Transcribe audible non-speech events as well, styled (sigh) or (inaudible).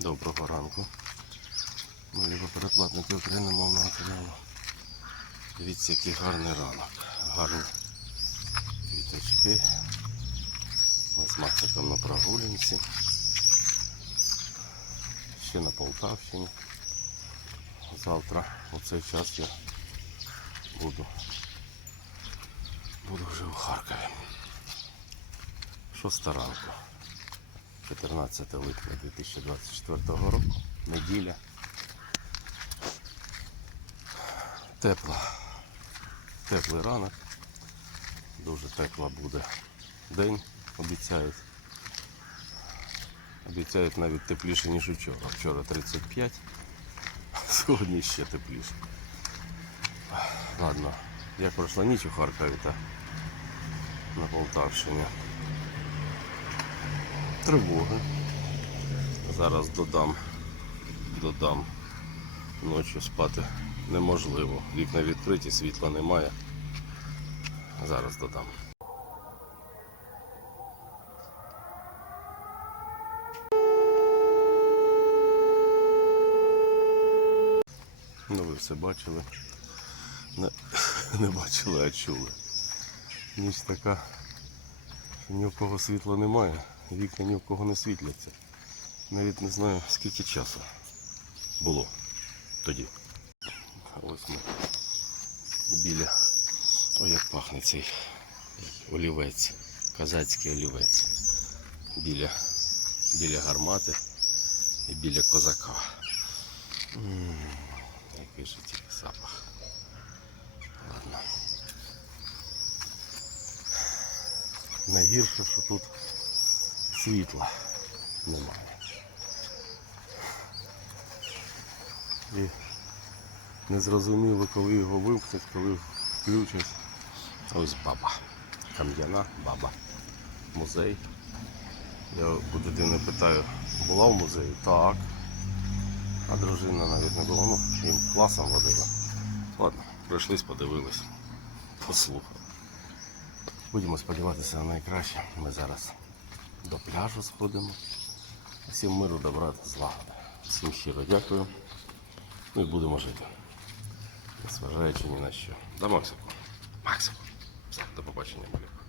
Доброго ранку. Мої передплатники україномовного матеріалу. Дивіться, який гарний ранок. Гарні квіточки. Ми з Максиком на прогулянці. Ще на Полтавщині. Завтра у цей час я буду. Буду вже у Харкові. Шоста ранку. 14 липня 2024 року, неділя. Тепла. Теплий ранок. Дуже тепла буде день, обіцяють. Обіцяють навіть тепліше, ніж вчора. Вчора 35, а сьогодні ще тепліше. Ладно, як пройшла ніч у Харкові та на Полтавщині тривоги. Зараз додам, додам. Ночі спати неможливо. Вікна відкриті, світла немає. Зараз додам. Ну ви все бачили. Не, (laughs) не бачили, а чули. Ніч така, що ні в кого світла немає, вікна ні в кого не світляться. Навіть не знаю скільки часу було тоді. Ось ми біля. Ой, як пахне цей олівець, казацький олівець. Біля, біля гармати і біля козака. Який же тільки запах. Ладно. Найгірше, що тут світла немає. І незрозуміло, коли його вимкнуть, коли включать. Ось баба. Кам'яна баба. Музей. Я у дитини питаю, була в музеї? Так. А дружина навіть не була. Ну, їм класом водила. Ладно, прийшлись, подивились, послухали. Будемо сподіватися на найкраще. Ми зараз до пляжу сходимо. Всім миру, добра злагоди. Всім щиро дякую. Ну і будемо жити. Незважаючи ні на що. До Максику. Максику. До побачення, малюк.